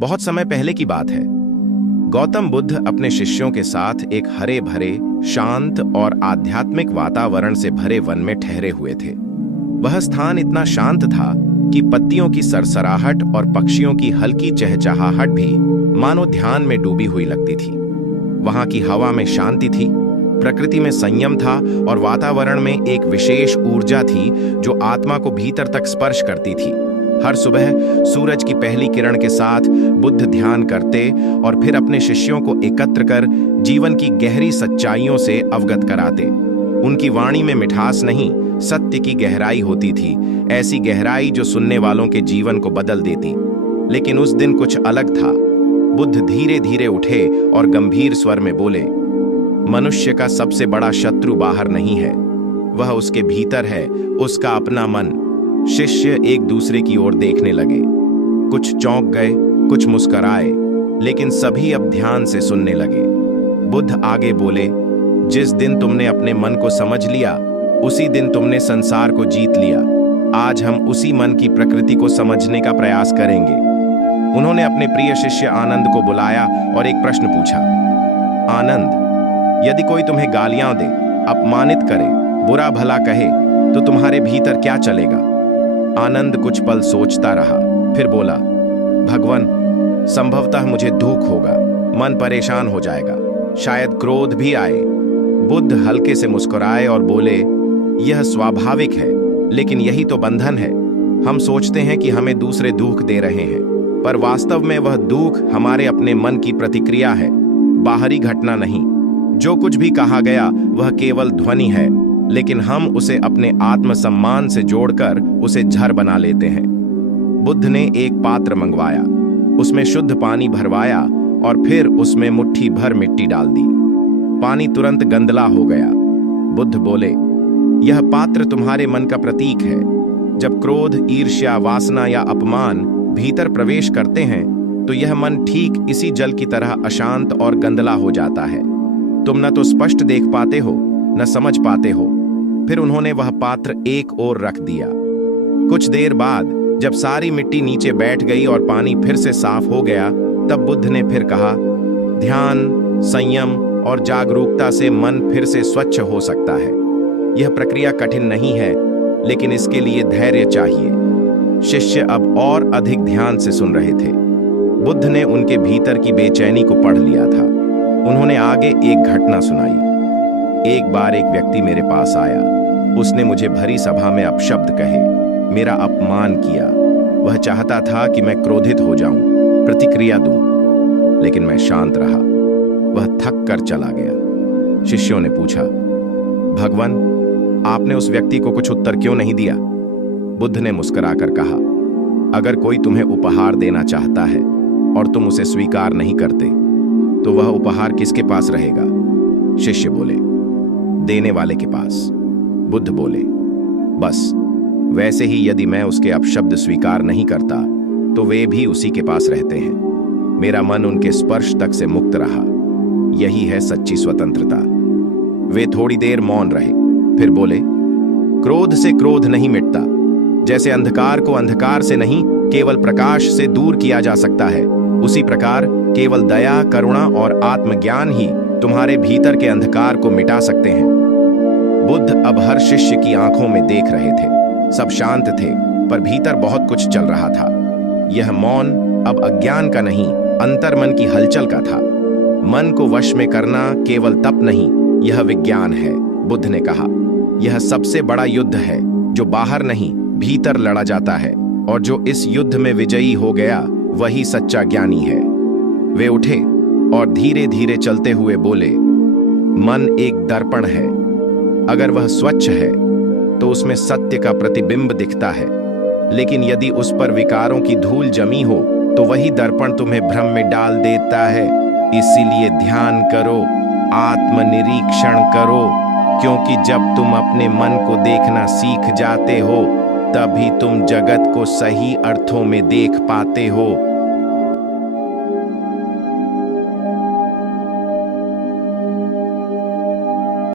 बहुत समय पहले की बात है। गौतम बुद्ध अपने शिष्यों के साथ एक हरे भरे, शांत और आध्यात्मिक वातावरण से भरे वन में ठहरे हुए थे। वह स्थान इतना शांत था कि पत्तियों की सरसराहट और पक्षियों की हल्की चहचहाहट भी मानो ध्यान में डूबी हुई लगती थी। वहां की हवा में शांति थी, प्रकृति में संयम था और वातावरण में एक विशेष ऊर्जा थी जो आत्मा को भीतर तक स्पर्श करती थी। हर सुबह सूरज की पहली किरण के साथ बुद्ध ध्यान करते और फिर अपने शिष्यों को एकत्र कर जीवन की गहरी सच्चाइयों से अवगत कराते। उनकी वाणी में मिठास नहीं, सत्य की गहराई होती थी, ऐसी गहराई जो सुनने वालों के जीवन को बदल देती। लेकिन उस दिन कुछ अलग था। बुद्ध धीरे धीरे उठे और गंभीर स्वर में बोले, मनुष्य का सबसे बड़ा शत्रु बाहर नहीं है, वह उसके भीतर है, उसका अपना मन। शिष्य एक दूसरे की ओर देखने लगे। कुछ चौंक गए, कुछ मुस्कुराए, लेकिन सभी अब ध्यान से सुनने लगे। बुद्ध आगे बोले, जिस दिन तुमने अपने मन को समझ लिया, उसी दिन तुमने संसार को जीत लिया। आज हम उसी मन की प्रकृति को समझने का प्रयास करेंगे। उन्होंने अपने प्रिय शिष्य आनंद को बुलाया और एक प्रश्न पूछा। आनंद, यदि कोई तुम्हें गालियां दे, अपमानित करे, बुरा भला कहे, तो तुम्हारे भीतर क्या चलेगा? आनंद कुछ पल सोचता रहा, फिर बोला, भगवान, संभवतः मुझे दुख होगा, मन परेशान हो जाएगा, शायद क्रोध भी आए। बुद्ध हल्के से मुस्कुराए और बोले, यह स्वाभाविक है, लेकिन यही तो बंधन है। हम सोचते हैं कि हमें दूसरे दुख दे रहे हैं, पर वास्तव में वह दुख हमारे अपने मन की प्रतिक्रिया है, बाहरी घटना नहीं। जो कुछ भी कहा गया वह केवल ध्वनि है, लेकिन हम उसे अपने आत्मसम्मान से जोड़कर उसे झर बना लेते हैं। बुद्ध ने एक पात्र मंगवाया, उसमें शुद्ध पानी भरवाया और फिर उसमें मुट्ठी भर मिट्टी डाल दी। पानी तुरंत गंदला हो गया। बुद्ध बोले, यह पात्र तुम्हारे मन का प्रतीक है। जब क्रोध, ईर्ष्या, वासना या अपमान भीतर प्रवेश करते हैं तो यह मन ठीक इसी जल की तरह अशांत और गंदला हो जाता है। तुम न तो स्पष्ट देख पाते हो, न समझ पाते हो। फिर उन्होंने वह पात्र एक ओर रख दिया। कुछ देर बाद जब सारी मिट्टी नीचे बैठ गई और पानी फिर से साफ हो गया, तब बुद्ध ने फिर कहा, ध्यान, संयम और जागरूकता से मन फिर से स्वच्छ हो सकता है। यह प्रक्रिया कठिन नहीं है, लेकिन इसके लिए धैर्य चाहिए। शिष्य अब और अधिक ध्यान से सुन रहे थे। बुद्ध ने उनके भीतर की बेचैनी को पढ़ लिया था। उन्होंने आगे एक घटना सुनाई। एक बार एक व्यक्ति मेरे पास आया। उसने मुझे भरी सभा में अपशब्द कहे, मेरा अपमान किया। वह चाहता था कि मैं क्रोधित हो जाऊं, प्रतिक्रिया दूं, लेकिन मैं शांत रहा। वह थक कर चला गया। शिष्यों ने पूछा, भगवान, आपने उस व्यक्ति को कुछ उत्तर क्यों नहीं दिया? बुद्ध ने मुस्कुराकर कहा, अगर कोई तुम्हें उपहार देना चाहता है और तुम उसे स्वीकार नहीं करते, तो वह उपहार किसके पास रहेगा? शिष्य बोले, देने वाले के पास। बुद्ध बोले, बस वैसे ही यदि मैं उसके अपशब्द स्वीकार नहीं करता तो वे भी उसी के पास रहते हैं। मेरा मन उनके स्पर्श तक से मुक्त रहा। यही है सच्ची स्वतंत्रता। वे थोड़ी देर मौन रहे, फिर बोले, क्रोध से क्रोध नहीं मिटता। जैसे अंधकार को अंधकार से नहीं, केवल प्रकाश से दूर किया जा सकता है, उसी प्रकार केवल दया, करुणा और आत्मज्ञान ही तुम्हारे भीतर के अंधकार को मिटा सकते हैं। बुद्ध अब हर शिष्य की आंखों में देख रहे थे। सब शांत थे, पर भीतर बहुत कुछ चल रहा था। यह मौन अब अज्ञान का नहीं, अंतर्मन की हलचल का था। मन को वश में करना केवल तप नहीं, यह विज्ञान है। बुद्ध ने कहा, यह सबसे बड़ा युद्ध है जो बाहर नहीं, भीतर लड़ा जाता है, और जो इस युद्ध में विजयी हो गया वही सच्चा ज्ञानी है। वे उठे और धीरे धीरे चलते हुए बोले, मन एक दर्पण है। अगर वह स्वच्छ है तो उसमें सत्य का प्रतिबिंब दिखता है, लेकिन यदि उस पर विकारों की धूल जमी हो तो वही दर्पण तुम्हें भ्रम में डाल देता है। इसीलिए ध्यान करो, आत्मनिरीक्षण करो, क्योंकि जब तुम अपने मन को देखना सीख जाते हो, तभी तुम जगत को सही अर्थों में देख पाते हो।